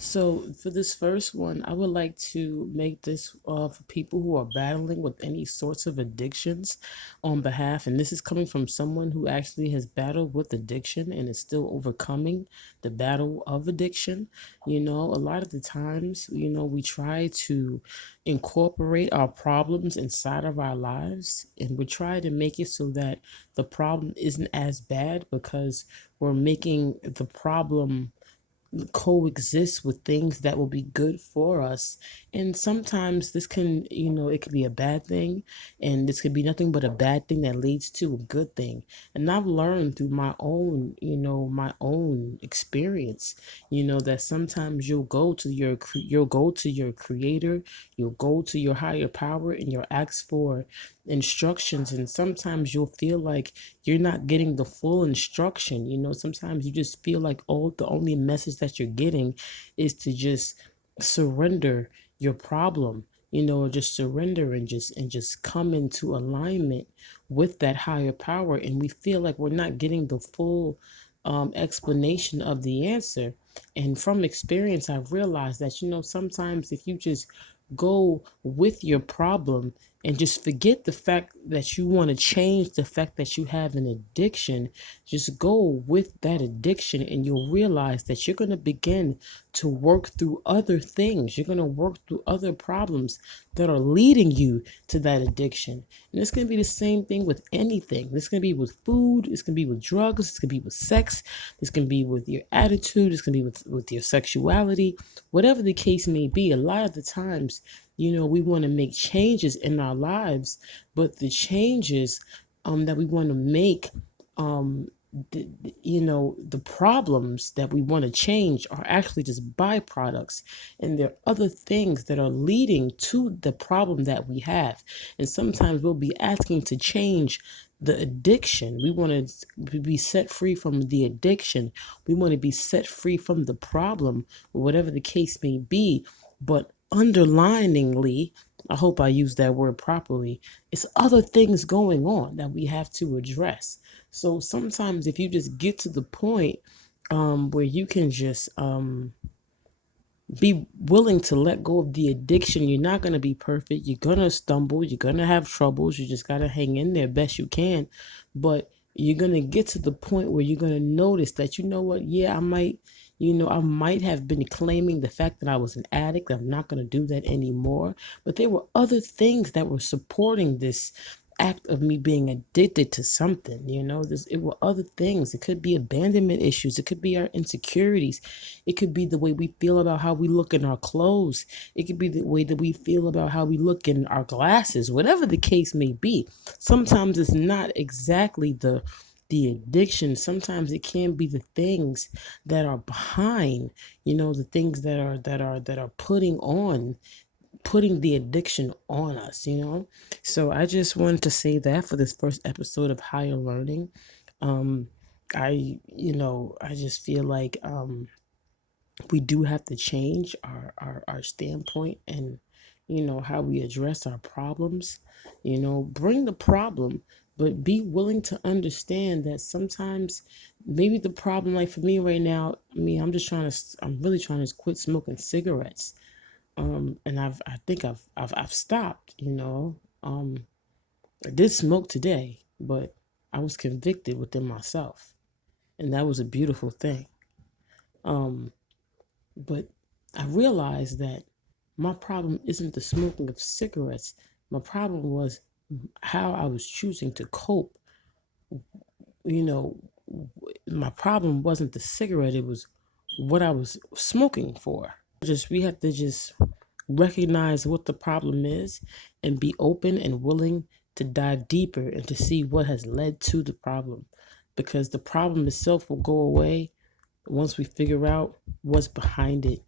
So, for this first one, I would like to make this for people who are battling with any sorts of addictions on behalf. And this is coming from someone who actually has battled with addiction and is still overcoming the battle of addiction. A lot of the times, we try to incorporate our problems inside of our lives and we try to make it so that the problem isn't as bad because we're making the problem coexist with things that will be good for us. And sometimes this can, it could be a bad thing, and this could be nothing but a bad thing that leads to a good thing. And I've learned through my own experience, that sometimes you'll go to your creator, you'll go to your higher power and you'll ask for instructions, and sometimes you'll feel like you're not getting the full instruction. Sometimes you just feel like the only message that you're getting is to just surrender your problem, or just surrender and just come into alignment with that higher power. And we feel like we're not getting the full explanation of the answer. And from experience, I've realized that, sometimes if you just go with your problem and just forget the fact that you want to change the fact that you have an addiction, just go with that addiction and you'll realize that you're going to begin to work through other things. You're going to work through other problems that are leading you to that addiction. And it's going to be the same thing with anything. This going to be with food, it's going to be with drugs, it's going to be with sex, it's going to be with your attitude, it's going to be with your sexuality, whatever the case may be. A lot of the times, we want to make changes in our lives, but the changes that we want to make, the problems that we want to change are actually just byproducts. And there are other things that are leading to the problem that we have. And sometimes we'll be asking to change the addiction. We want to be set free from the addiction. We want to be set free from the problem, whatever the case may be. But underliningly, I hope I use that word properly, it's other things going on that we have to address. So sometimes if you just get to the point where you can just be willing to let go of the addiction, you're not going to be perfect. You're going to stumble. You're going to have troubles. You just got to hang in there best you can. But you're going to get to the point where you're going to notice that, you know what, yeah, I might have been claiming the fact that I was an addict. I'm not going to do that anymore. But there were other things that were supporting this act of me being addicted to something. It were other things. It could be abandonment issues, it could be our insecurities, it could be the way we feel about how we look in our clothes, it could be the way that we feel about how we look in our glasses, whatever the case may be. Sometimes it's not exactly the addiction. Sometimes it can be the things that are behind, the things that are putting the addiction on us. So I just wanted to say that for this first episode of Higher Learning. um I just feel like we do have to change our standpoint and how we address our problems. Bring the problem, but be willing to understand that sometimes maybe the problem, like for me right now, I'm really trying to quit smoking cigarettes. And I think I've stopped. I did smoke today, but I was convicted within myself, and that was a beautiful thing. Um, but I realized that my problem isn't the smoking of cigarettes. My problem was how I was choosing to cope. You know, my problem wasn't the cigarette, it was what I was smoking for. Just we have to just recognize what the problem is and be open and willing to dive deeper and to see what has led to the problem, because the problem itself will go away once we figure out what's behind it